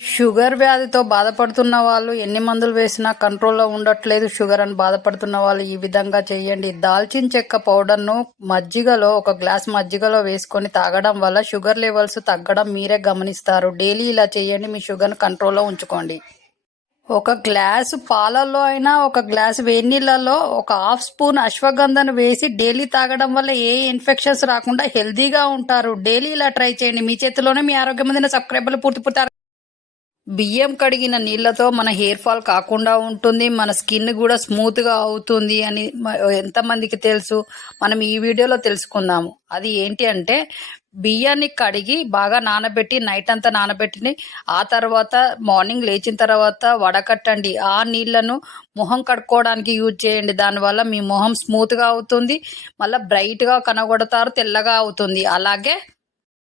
Sugar వ్యాధితో బాధపడుతున్న వాళ్ళు ఎన్ని మందులు వేసినా కంట్రోల్లో ఉండట్లేదు షుగర్ అని బాధపడుతున్న వాళ్ళు ఈ విధంగా చేయండి. దాల్చిన చెక్క పౌడర్ను మజ్జిగలో ఒక గ్లాస్ మజ్జిగలో వేసుకొని తాగడం వల్ల షుగర్ లెవెల్స్ తగ్గడం మీరే గమనిస్తారు. డైలీ ఇలా చేయండి, మీ షుగర్ను కంట్రోల్లో ఉంచుకోండి. ఒక గ్లాసు పాలల్లో అయినా ఒక గ్లాసు వేడి నీళ్ళలో ఒక హాఫ్ స్పూన్ అశ్వగంధను వేసి డైలీ తాగడం వల్ల ఏ ఇన్ఫెక్షన్స్ రాకుండా హెల్తీగా ఉంటారు. డైలీ ఇలా ట్రై చేయండి, మీ చేతిలోనే మీ ఆరోగ్యమైన సబ్స్క్రైబర్లు పూర్తి బియ్యం కడిగిన నీళ్ళతో మన హెయిర్ ఫాల్ కాకుండా ఉంటుంది, మన స్కిన్ కూడా స్మూత్గా అవుతుంది అని ఎంతమందికి తెలుసు? మనం ఈ వీడియోలో తెలుసుకుందాము. అది ఏంటి అంటే, బియ్యాన్ని కడిగి బాగా నానబెట్టి నైట్ అంతా నానబెట్టి ఆ తర్వాత మార్నింగ్ లేచిన తర్వాత వడకట్టండి. ఆ నీళ్లను మొహం కడుక్కోవడానికి యూజ్ చేయండి. దానివల్ల మీ మొహం స్మూత్గా అవుతుంది, మళ్ళీ బ్రైట్గా కనబడతారు, తెల్లగా అవుతుంది. అలాగే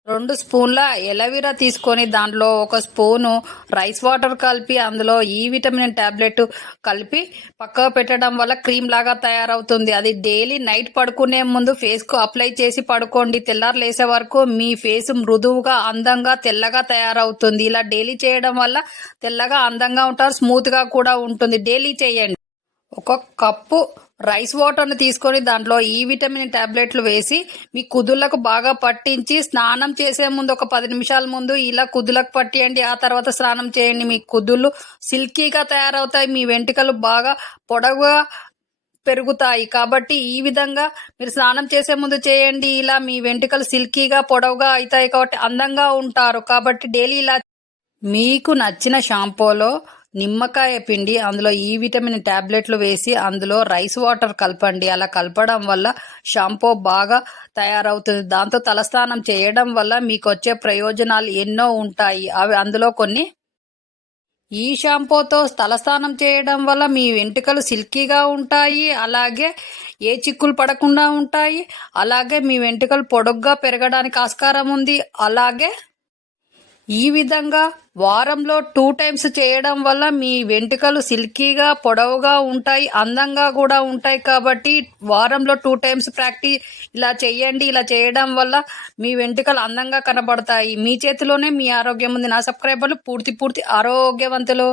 2 స్పూన్ల ఎలవీరా తీసుకొని దాంట్లో 1 స్పూను రైస్ వాటర్ కలిపి అందులో ఈ విటమిన్ టాబ్లెట్ కలిపి పక్కకు పెట్టడం వల్ల క్రీమ్ లాగా తయారవుతుంది. అది డైలీ నైట్ పడుకునే ముందు ఫేస్కు అప్లై చేసి పడుకోండి. తెల్లారు లేసే వరకు మీ ఫేస్ మృదువుగా, అందంగా, తెల్లగా తయారవుతుంది. ఇలా డైలీ చేయడం వల్ల తెల్లగా, అందంగా ఉంటారు, స్మూత్గా కూడా ఉంటుంది. డైలీ చేయండి. 1 కప్పు రైస్ వాటర్ని తీసుకొని దాంట్లో ఈ విటమిన్ టాబ్లెట్లు వేసి మీ కుదుళ్ళకు బాగా పట్టించి స్నానం చేసే ముందు ఒక 10 నిమిషాల ముందు ఇలా కుదులకు పట్టియండి. ఆ తర్వాత స్నానం చేయండి. మీ కుదుళ్ళు సిల్కీగా తయారవుతాయి, మీ వెంట్రుకలు బాగా పొడవుగా పెరుగుతాయి. కాబట్టి ఈ విధంగా మీరు స్నానం చేసే ముందు చేయండి. ఇలా మీ వెంట్రుకలు సిల్కీగా పొడవుగా అవుతాయి, కాబట్టి అందంగా ఉంటారు. కాబట్టి డైలీ ఇలా మీకు నచ్చిన షాంపూలో నిమ్మకాయ పిండి అందులో ఈ విటమిన్ టాబ్లెట్లు వేసి అందులో రైస్ వాటర్ కలపండి. అలా కలపడం వల్ల షాంపూ బాగా తయారవుతుంది. దాంతో తలస్నానం చేయడం వల్ల మీకు వచ్చే ప్రయోజనాలు ఎన్నో ఉంటాయి. అవి అందులో కొన్ని. ఈ షాంపూతో తలస్నానం చేయడం వల్ల మీ వెంట్రుకలు సిల్కీగా ఉంటాయి, అలాగే ఏ చిక్కులు పడకుండా ఉంటాయి, అలాగే మీ వెంట్రుకలు పొడుగ్గా పెరగడానికి ఆస్కారం ఉంది. అలాగే ఈ విధంగా వారంలో 2 టైమ్స్ చేయడం వల్ల మీ వెంట్రుకలు సిల్కీగా, పొడవుగా ఉంటాయి, అందంగా కూడా ఉంటాయి. కాబట్టి వారంలో 2 టైమ్స్ ప్రాక్టీస్ ఇలా చేయండి. ఇలా చేయడం వల్ల మీ వెంట్రుకలు అందంగా కనబడతాయి. మీ చేతిలోనే మీ ఆరోగ్యం ఉంది. నా సబ్స్క్రైబర్లు పూర్తి ఆరోగ్యవంతులు.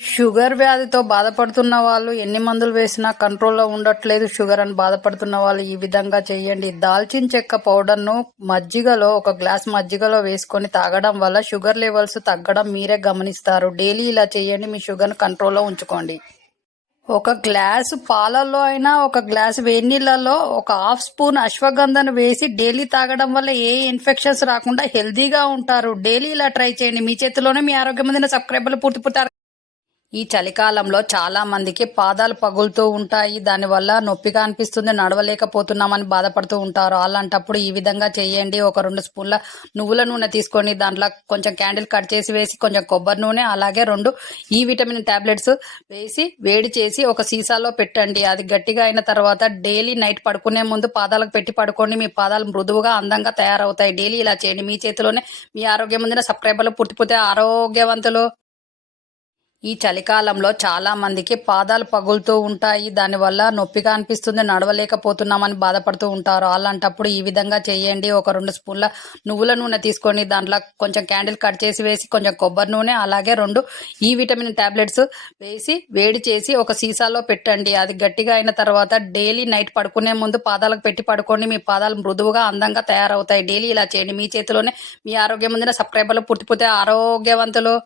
షుగర్ వ్యాధితో బాధపడుతున్న వాళ్ళు ఎన్ని మందులు వేసినా కంట్రోల్లో ఉండట్లేదు షుగర్ అని బాధపడుతున్న వాళ్ళు ఈ విధంగా చేయండి. దాల్చిన చెక్క పౌడర్ను మజ్జిగలో ఒక గ్లాస్ మజ్జిగలో వేసుకొని తాగడం వల్ల షుగర్ లెవెల్స్ తగ్గడం మీరే గమనిస్తారు. డైలీ ఇలా చేయండి, మీ షుగర్ను కంట్రోల్లో ఉంచుకోండి. ఒక గ్లాసు పాలల్లో అయినా ఒక గ్లాసు వేడి నీళ్ళలో ఒక హాఫ్ స్పూన్ అశ్వగంధను వేసి డైలీ తాగడం వల్ల ఏ ఇన్ఫెక్షన్స్ రాకుండా హెల్తీగా ఉంటారు. డైలీ ఇలా ట్రై చేయండి, మీ చేతిలోనే మీ ఆరోగ్యమైన సబ్స్క్రైబర్లు పూర్తి ఈ చలికాలంలో చాలా మందికి పాదాలు పగులుతూ ఉంటాయి. దానివల్ల నొప్పిగా అనిపిస్తుంది, నడవలేకపోతున్నామని బాధపడుతూ ఉంటారు. అలాంటప్పుడు ఈ విధంగా చేయండి. ఒక 2 స్పూన్ల నువ్వుల నూనె తీసుకొని దాంట్లో కొంచెం క్యాండిల్ కట్ చేసి వేసి కొంచెం కొబ్బరి నూనె అలాగే 2 ఈ విటమిన్ టాబ్లెట్స్ వేసి వేడి చేసి ఒక సీసాలో పెట్టండి. అది గట్టిగా అయిన తర్వాత డైలీ నైట్ పడుకునే ముందు పాదాలకు పెట్టి పడుకోండి. మీ పాదాలు మృదువుగా, అందంగా తయారవుతాయి. డైలీ ఇలా చేయండి, మీ చేతిలోనే మీ ఆరోగ్యం ముందున సబ్స్క్రైబర్లు పూర్తి ఆరోగ్యవంతులు. ఈ చలికాలంలో చాలా మందికి పాదాలు పగులుతూ ఉంటాయి. దానివల్ల నొప్పిగా అనిపిస్తుంది, నడవలేకపోతున్నామని బాధపడుతూ ఉంటారు. అలాంటప్పుడు ఈ విధంగా చేయండి. ఒక 2 స్పూన్ల నువ్వుల నూనె తీసుకొని దాంట్లో కొంచెం క్యాండిల్ కట్ చేసి వేసి కొంచెం కొబ్బరి నూనె అలాగే 2 ఈ విటమిన్ టాబ్లెట్స్ వేసి వేడి చేసి ఒక సీసాలో పెట్టండి. అది గట్టిగా అయిన తర్వాత డైలీ నైట్ పడుకునే ముందు పాదాలకు పెట్టి పడుకోండి. మీ పాదాలు మృదువుగా, అందంగా తయారవుతాయి. డైలీ ఇలా చేయండి, మీ చేతిలోనే మీ ఆరోగ్యం ముందున సబ్స్క్రైబర్లు పూర్తి ఆరోగ్యవంతులు.